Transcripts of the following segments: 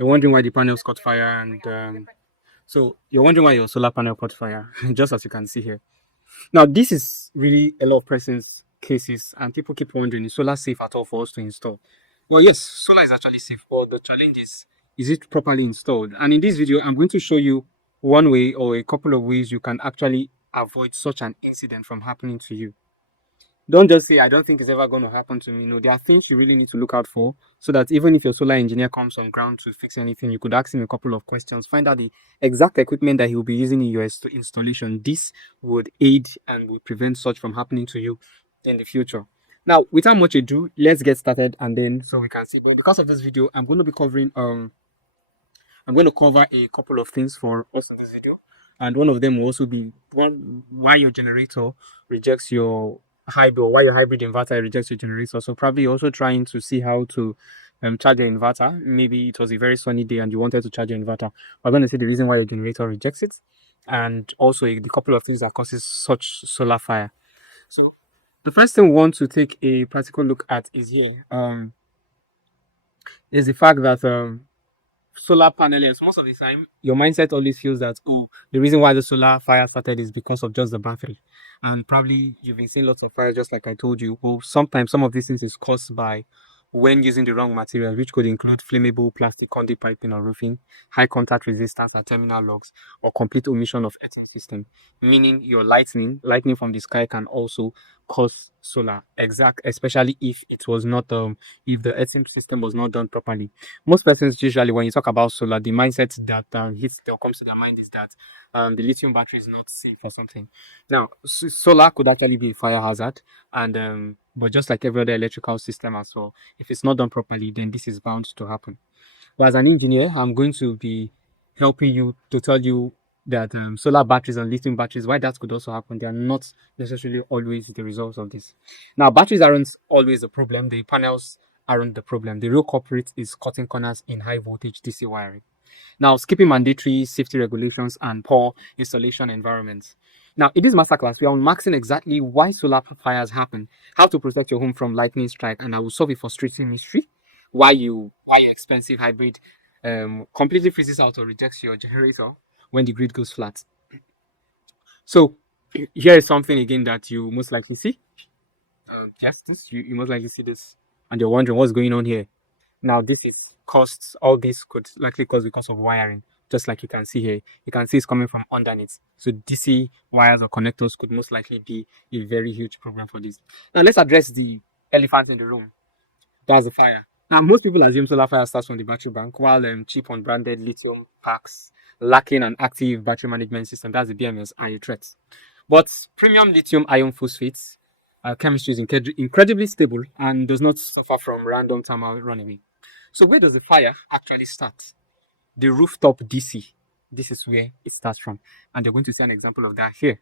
You're wondering why the panels caught fire, and so you're wondering why your solar panel caught fire, just as you can see here. Now, this is really a lot of persons' cases, and people keep wondering, is solar safe at all for us to install? Well, yes, solar is actually safe, but the challenge is it properly installed? And in this video, I'm going to show you one way or a couple of ways you can actually avoid such an incident from happening to you. Don't just say, I don't think it's ever going to happen to me. No, there are things you really need to look out for so that even if your solar engineer comes on ground to fix anything, you could ask him a couple of questions, find out the exact equipment that he will be using in your installation. This would aid and would prevent such from happening to you in the future. Now, without much ado, let's get started and then so we can see. Because of this video, I'm going to be covering I'm going to cover a couple of things for us in this video, and one of them will also be why your generator rejects your hybrid, or why your hybrid inverter rejects your generator. So probably also trying to see how to charge your inverter. Maybe it was a very sunny day and you wanted to charge your inverter. We're going to see the reason why your generator rejects it, and also the couple of things that causes such solar fire. So the first thing we want to take a practical look at is here. Is the fact that solar panels, most of the time your mindset always feels that, oh, the reason why the solar fire started is because of just the battery, and probably you've been seeing lots of fires, just like I told you. Well, sometimes some of these things is caused by when using the wrong material, which could include flammable plastic conduit piping or roofing, high contact resistance at terminal logs, or complete omission of earthing system, meaning your lightning from the sky can also cause solar, especially if it was not if the earthing system was not done properly. Most persons usually, when you talk about solar, the mindset that hits or comes to their mind is that the lithium battery is not safe or something. Now, solar could actually be a fire hazard, and but just like every other electrical system as well, if it's not done properly, then this is bound to happen. But as an engineer, I'm going to be helping you to tell you that solar batteries and lithium batteries, why that could also happen, they are not necessarily always the results of this. Now, batteries aren't always the problem. The panels aren't the problem. The real culprit is cutting corners in high voltage DC wiring. Now, skipping mandatory safety regulations and poor installation environments. Now, in this masterclass, we are unmasking exactly why solar fires happen, how to protect your home from lightning strike, and I will solve a frustrating mystery why your expensive hybrid completely freezes out or rejects your generator when the grid goes flat. So, here is something again that you most likely see. Yes, you most likely see this, and you're wondering what's going on here. Now, this is costs. All this could likely cause because of wiring, just like you can see here. You can see it's coming from underneath. So DC wires or connectors could most likely be a very huge problem for this. Now, let's address the elephant in the room. That's the fire. Now, most people assume solar fire starts from the battery bank, while cheap unbranded lithium packs lacking an active battery management system, that's the BMS, are a threat. But premium lithium iron phosphates chemistry is incredibly stable and does not suffer from random thermal runaway. So where does the fire actually start? The rooftop DC. This is where it starts from. And you're going to see an example of that here.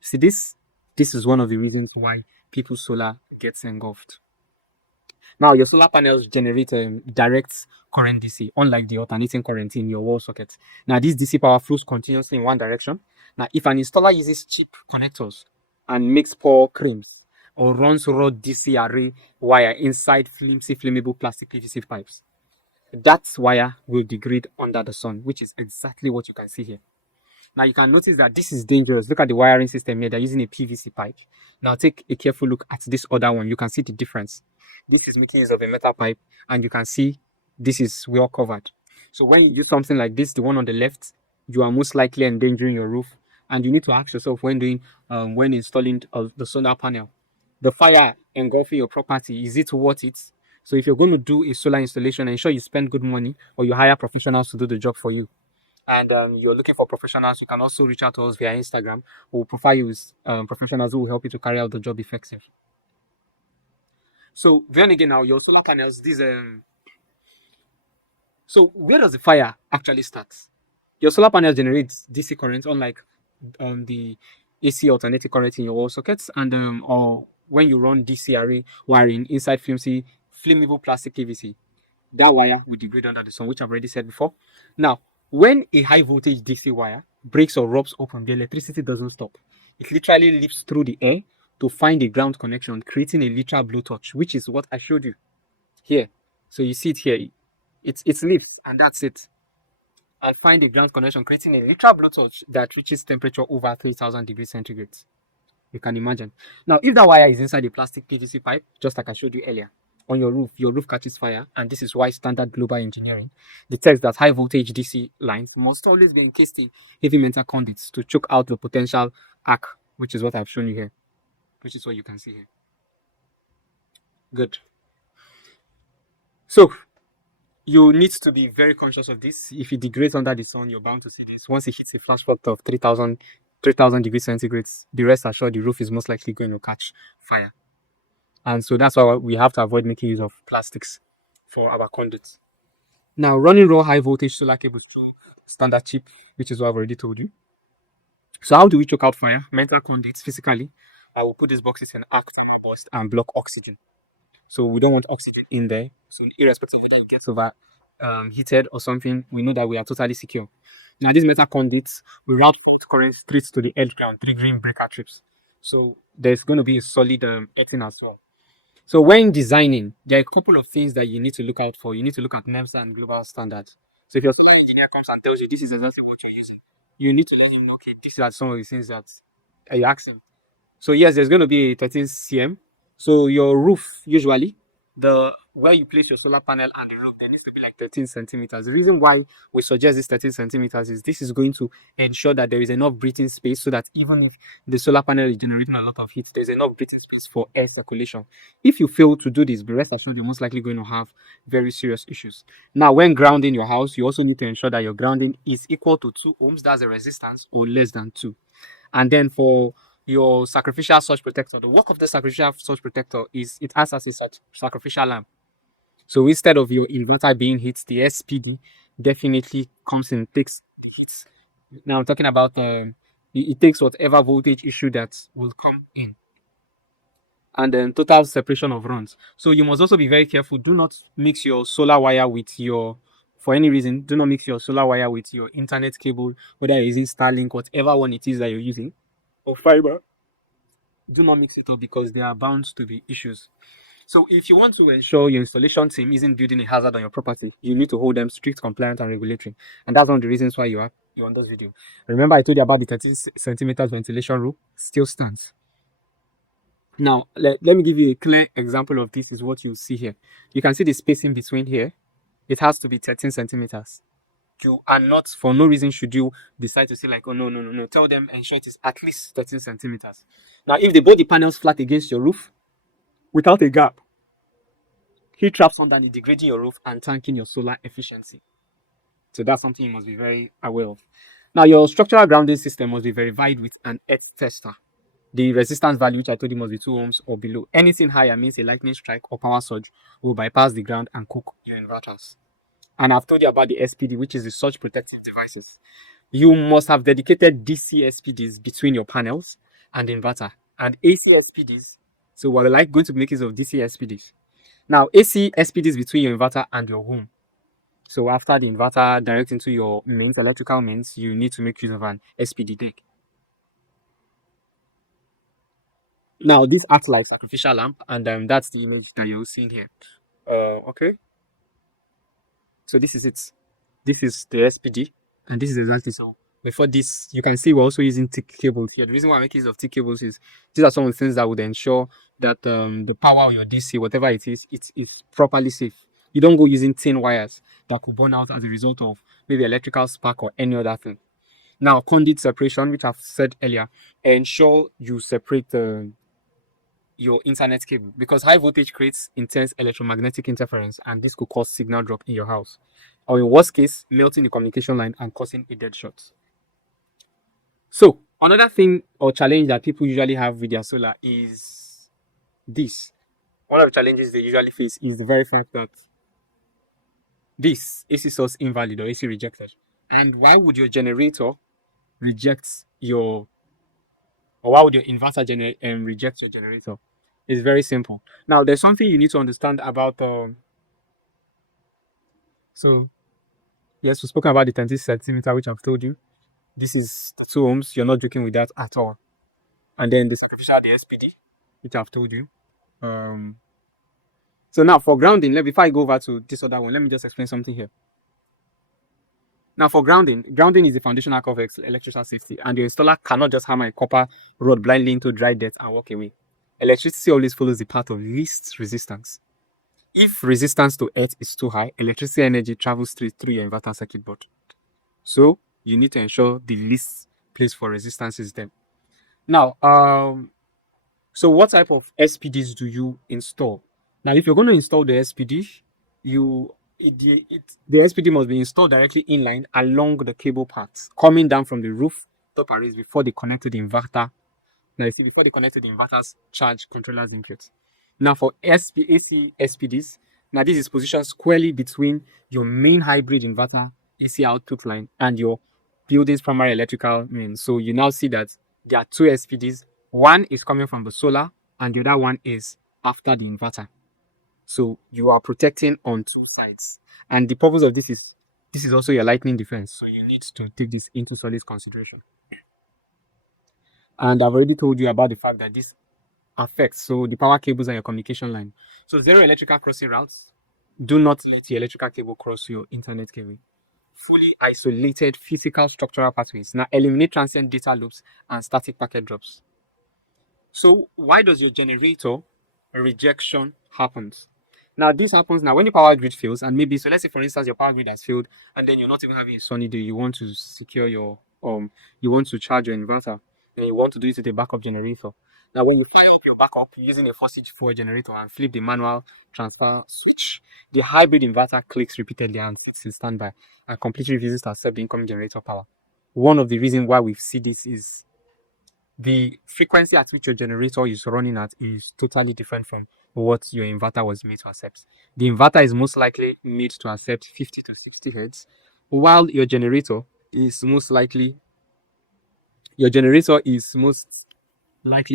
See this? This is one of the reasons why people's solar gets engulfed. Now, your solar panels generate direct current DC, unlike the alternating current in your wall socket. Now, this DC power flows continuously in one direction. Now, if an installer uses cheap connectors and makes poor creams or runs raw DC array wire inside flimsy flammable plastic PVC pipes, that wire will degrade under the sun, which is exactly what you can see here. Now you can notice that this is dangerous. Look at the wiring system here. They're using a PVC pipe. Now take a careful look at this other one. You can see the difference. This is making use of a metal pipe, and you can see this is well covered. So when you use something like this, the one on the left, you are most likely endangering your roof, and you need to ask yourself when installing the solar panel, the fire engulfing your property, is it worth it? So if you're going to do a solar installation, ensure you spend good money or you hire professionals to do the job for you. And you're looking for professionals, you can also reach out to us via Instagram. We'll provide you with professionals who will help you to carry out the job effective. So then again, now your solar panels, so where does the fire actually start? Your solar panel generates DC current, unlike the AC alternating current in your wall sockets, and or when you run DC array wiring inside flammable plastic PVC. That wire will degrade under the sun, which I've already said before. Now, when a high voltage DC wire breaks or rupts open, the electricity doesn't stop. It literally leaps through the air to find a ground connection, creating a literal blowtorch, which is what I showed you here. So you see it here. It's lifts, and that's it. And find a ground connection, creating a literal blowtorch that reaches temperature over 3000 degrees centigrade. You can imagine. Now, if that wire is inside a plastic PVC pipe, just like I showed you earlier, on your roof catches fire, and this is why standard global engineering detects that high voltage DC lines must always be encased in heavy metal conduits to choke out the potential arc, which is what I've shown you here, which is what you can see here. Good. So, you need to be very conscious of this. If it degrades under the sun, you're bound to see this. Once it hits a flash factor of 3000 degrees centigrade, be rest assured the roof is most likely going to catch fire. And so that's why we have to avoid making use of plastics for our conduits. Now, running raw high voltage solar cables, standard chip, which is what I've already told you. So how do we choke out fire? Metal conduits physically. I will put these boxes in arc thermal burst and block oxygen. So we don't want oxygen in there. So irrespective of whether it gets over heated or something, we know that we are totally secure. Now these metal conduits, we route fault current straight to the edge ground, triggering breaker trips. So there's going to be a solid earthing as well. So when designing, there are a couple of things that you need to look out for. You need to look at NEMSA and global standards. So if your social engineer comes and tells you this is exactly what you're using, you need to let him know, okay, these are some of the things that you ask him. So yes, there's going to be a 13 cm. So your roof, usually, the where you place your solar panel and the roof, there needs to be like 13 centimeters. The reason why we suggest this 13 centimeters is this is going to ensure that there is enough breathing space so that even if the solar panel is generating a lot of heat, there's enough breathing space for air circulation. If you fail to do this, be rest assured you're most likely going to have very serious issues. Now, when grounding your house, you also need to ensure that your grounding is equal to 2 ohms, that's a resistance, or less than 2. And then for your sacrificial surge protector, the work of the sacrificial surge protector is it acts as a sacrificial lamp. So instead of your inverter being hit, the SPD definitely comes in, takes hits. Now I'm talking about it takes whatever voltage issue that will come in, and then total separation of runs. So you must also be very careful. Do not mix your solar wire with your, for any reason, do not mix your solar wire with your internet cable, whether you're using Starlink, whatever one it is that you're using, or fiber. Do not mix it up because there are bound to be issues. So if you want to ensure your installation team isn't building a hazard on your property, you need to hold them strict, compliant, and regulatory. And that's one of the reasons why you're on this video. Remember I told you about the 13 centimeters ventilation rule? Still stands. Now, let me give you a clear example of this is what you see here. You can see the spacing between here. It has to be 13 centimeters. You are not, for no reason should you decide to say like, oh, no. Tell them, ensure it is at least 13 centimeters. Now, if they both the panels flat against your roof, without a gap, heat traps underneath, degrading your roof and tanking your solar efficiency. So that's something you must be very aware of. Now, your structural grounding system must be verified with an earth tester. The resistance value, which I told you, must be 2 ohms or below. Anything higher means a lightning strike or power surge will bypass the ground and cook your inverters. And I've told you about the SPD, which is the surge protective devices. You must have dedicated DC SPDs between your panels and the inverter, and AC SPDs. So we're like going to make use of DC SPDs. Now, AC SPDs between your inverter and your home. So after the inverter direct into your mains, electrical mains, you need to make use of an SPD deck. Now, this acts like sacrificial lamp, and that's the image that you're seeing here. Okay. So this is it. This is the SPD, and this is exactly so. Before this, you can see we're also using thick cables here. The reason why I make use of thick cables is these are some of the things that would ensure that the power of your DC, whatever it is properly safe. You don't go using thin wires that could burn out as a result of maybe electrical spark or any other thing. Now, conduit separation, which I've said earlier, ensure you separate your internet cable because high voltage creates intense electromagnetic interference and this could cause signal drop in your house, or in worst case, melting the communication line and causing a dead shot. So another thing or challenge that people usually have with their solar is this. One of the challenges they usually face is the very fact that this AC source invalid or AC rejected. And why would your generator reject your, or why would your inverter reject your generator? It's very simple. Now, there's something you need to understand about. So, yes, we've spoken about the 20 centimeter, which I've told you. This is the 2 ohms. You're not joking with that at all. And then the sacrificial, the SPD, which I've told you. So now for grounding, before I go over to this other one, let me just explain something here. Now for grounding is the foundational core of electrical safety, and the installer cannot just hammer a copper rod blindly into dry dirt and walk away. Electricity always follows the path of least resistance. If resistance to earth is too high, electricity energy travels through your inverter circuit board. So you need to ensure the least place for resistance is there. Now, so what type of SPDs do you install? Now, if you're going to install the SPD, the SPD must be installed directly inline along the cable paths coming down from the roof top arrays before they connect to the inverter. Now, you see, before they connect to the inverter's charge controller's input. Now, for AC SPDs, now this is positioned squarely between your main hybrid inverter AC output line and your building's primary electrical main. So you now see that there are two SPDs. One is coming from the solar, and the other one is after the inverter. So you are protecting on two sides. And the purpose of this is also your lightning defense. So you need to take this into solid consideration. And I've already told you about the fact that this affects the power cables and your communication line. So zero electrical crossing routes. Do not let your electrical cable cross your internet cable. Fully isolated physical structural pathways. Now eliminate transient data loops and static packet drops. So why does your generator rejection happens? Now this happens now when the power grid fails, and maybe so let's say for instance your power grid has failed, and then you're not even having a sunny day. You want to secure your you want to charge your inverter, and you want to do it with a backup generator. Now when you fire up your backup using a 4 generator and flip the manual transfer switch, the hybrid inverter clicks repeatedly and puts in standby and completely refuses to accept the incoming generator power. One of the reasons why we see this is the frequency at which your generator is running at is totally different from what your inverter was made to accept. The inverter is most likely made to accept 50 to 60 hertz, while your generator is most likely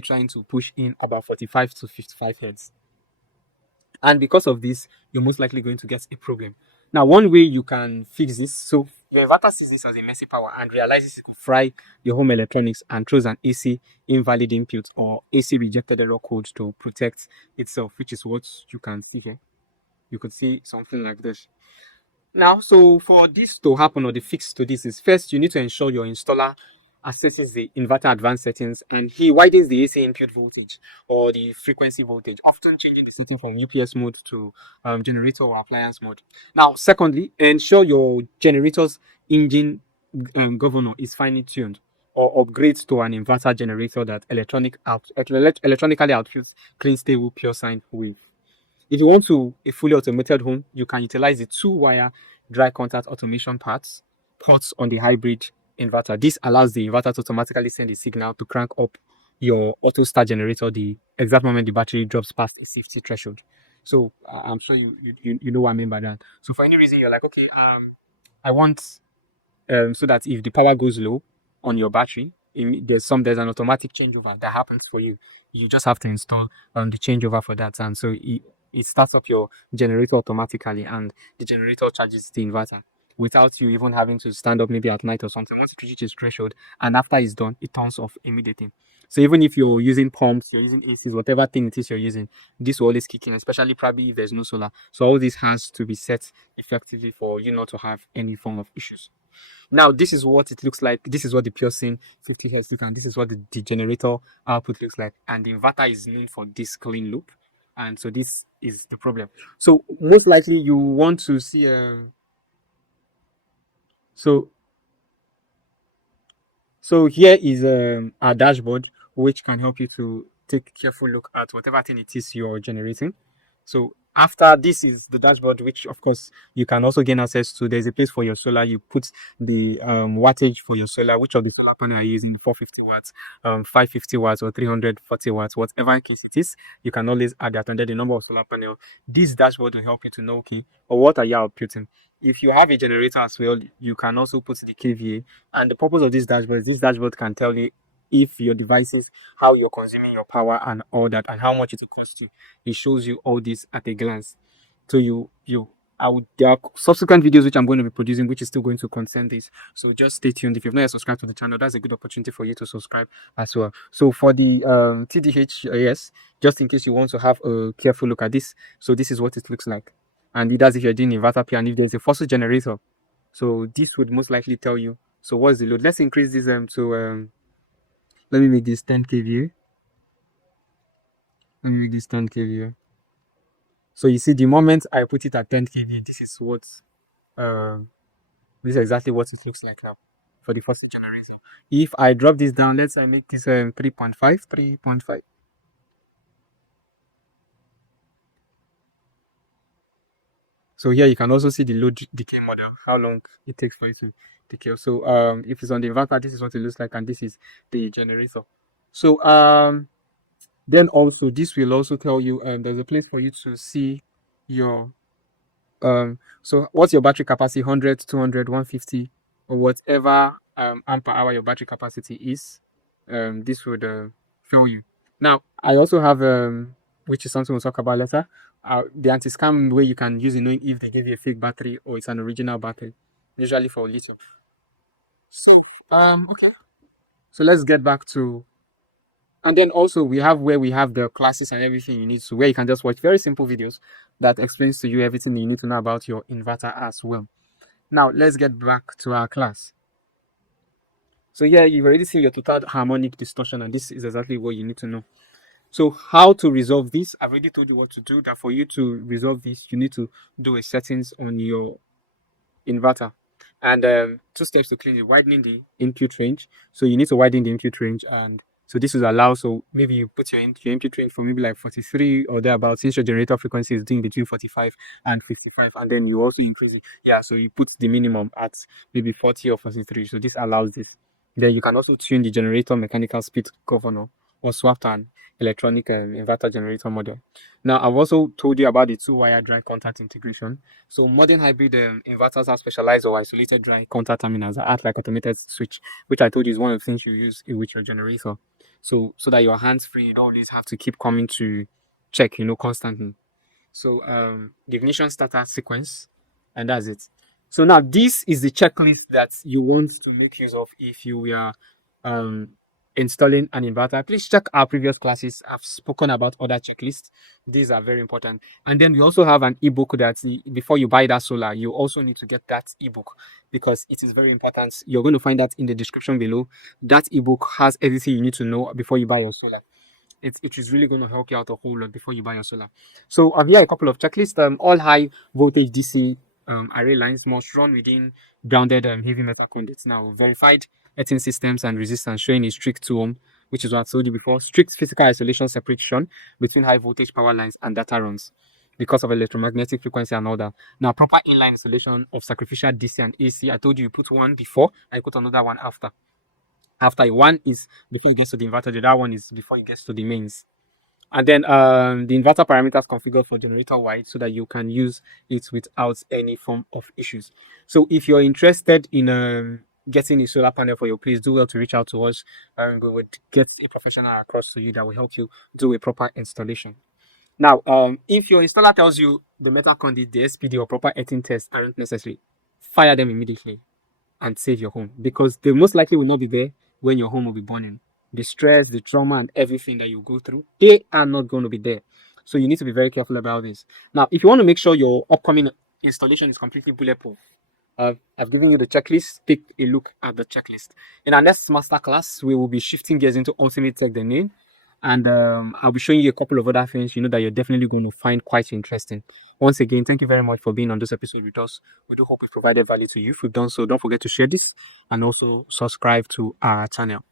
trying to push in about 45 to 55 hertz. And because of this, you're most likely going to get a problem. Now, one way you can fix this, so your inverter sees this as a messy power and realizes it could fry your home electronics and throws an AC invalid input or AC rejected error code to protect itself, which is what you can see here. You could see something like this. Now, so for this to happen, or the fix to this is, first you need to ensure your installer assesses the inverter advanced settings and he widens the AC input voltage or the frequency voltage, often changing the setting from UPS mode to generator or appliance mode. Now, secondly, ensure your generator's engine governor is finely tuned or upgrades to an inverter generator that electronically outputs clean, stable, pure sine wave. If you want a fully automated home, you can utilize the 2-wire dry contact automation ports on the hybrid inverter. This allows the inverter to automatically send a signal to crank up your auto start generator the exact moment the battery drops past a safety threshold. So I'm sure you know what I mean by that. So for any reason you're like, okay, I want so that if the power goes low on your battery, there's an automatic changeover that happens for you. You just have to install the changeover for that, and so it starts up your generator automatically, and the generator charges the inverter without you even having to stand up maybe at night or something. Once it reaches threshold, and after it's done, it turns off immediately. So even if you're using pumps, you're using ACs, whatever thing it is you're using, this will always kick in, especially probably if there's no solar. So all this has to be set effectively for you not to have any form of issues. Now, this is what it looks like. This is what the piercing 50 hertz looks like. And this is what the generator output looks like. And the inverter is known for this clean loop. And so this is the problem. So most likely you want to see so so here is our dashboard, which can help you to take a careful look at whatever thing it is you're generating. So after this is the dashboard, which of course you can also gain access to. There's a place for your solar. You put the wattage for your solar, which of the solar panel are you using, 450 watts, 550 watts, or 340 watts, whatever case it is. You can always add that under the number of solar panel. This dashboard will help you to know, okay, or what are you outputting. If you have a generator as well, you can also put the kVA. And the purpose of this dashboard can tell you if your devices, how you're consuming your power and all that, and how much it will cost you. It shows you all this at a glance. So there are subsequent videos which I'm going to be producing, which is still going to concern this. So just stay tuned. If you've not yet subscribed to the channel, that's a good opportunity for you to subscribe as well. So for the TDH, yes, just in case you want to have a careful look at this. So this is what it looks like, and that's if you're doing inverter P, and if there's a fossil generator. So this would most likely tell you. So what's the load? Let's increase this to let me make this 10 kVA. Let me make this 10 kVA. So you see, the moment I put it at 10 kVA, this is what this is exactly what it looks like now for the first generator. If I drop this down, let's say I make this 3.5, 3.5. So here you can also see the load decay model, how long it takes for it to decay. So if it's on the inverter, this is what it looks like, and this is the generator. So then also this will also tell you there's a place for you to see your so what's your battery capacity, 100, 200, 150, or whatever amp per hour your battery capacity is. This would show you. Now I also have which is something we'll talk about later, the anti-scam way you can use it, knowing if they give you a fake battery or it's an original battery, usually for lithium. So okay, so let's get back to, and then also we have where we have the classes and everything you need to, where you can just watch very simple videos that explains to you everything you need to know about your inverter as well. Now let's get back to our class. So yeah, you've already seen your total harmonic distortion, and this is exactly what you need to know. So how to resolve this? I've already told you what to do. That for you to resolve this, you need to do a settings on your inverter, and two steps to clean it: widening the input range. So you need to widen the input range, and so this will allow, so maybe you put your input range for maybe like 43 or thereabouts, since your generator frequency is doing between 45 and 55, and then you also increase it. Yeah, so you put the minimum at maybe 40 or 43. So this allows this. Then you can also tune the generator mechanical speed governor, or swap to an electronic inverter generator model. Now I've also told you about the two-wire dry contact integration. So modern hybrid inverters have specialized or isolated dry contact terminals that act like automated switch, which I told you is one of the things you use with your generator. So that your hands free, you don't always have to keep coming to check, constantly. So the ignition starter sequence, and that's it. So now this is the checklist that you want to make use of if you were um, installing an inverter. Please check our previous classes. I've spoken about other checklists. These are very important. And then we also have an ebook that before you buy that solar, you also need to get that ebook, because it is very important. You're going to find that in the description below. That ebook has everything you need to know before you buy your solar. It is really going to help you out a whole lot before you buy your solar. So I've here a couple of checklists. All high voltage DC array lines must run within grounded heavy metal conduits. Now verified earthing systems and resistance showing a strict 2 ohm, which is what I told you before. Strict physical isolation separation between high voltage power lines and data runs because of electromagnetic frequency and all that. Now proper inline installation of sacrificial DC and AC. I told you put one before, I put another one after. After one is before it gets to the inverter, the other one is before it gets to the mains. And then the inverter parameters configured for generator wide so that you can use it without any form of issues. So if you're interested in getting a solar panel for your place, do well to reach out to us, and we would get a professional across to you that will help you do a proper installation. Now, if your installer tells you the metal conduit, the SPD, or proper earthing tests aren't necessary, fire them immediately and save your home, because they most likely will not be there when your home will be burning. The stress, the trauma, and everything that you go through, they are not going to be there. So you need to be very careful about this. Now, if you want to make sure your upcoming installation is completely bulletproof, I've given you the checklist. Take a look at the checklist. In our next masterclass, we will be shifting gears into ultimate tech domain, and I'll be showing you a couple of other things that you're definitely going to find quite interesting. Once again, thank you very much for being on this episode with us. We do hope we provided value to you. If we've done so, don't forget to share this and also subscribe to our channel.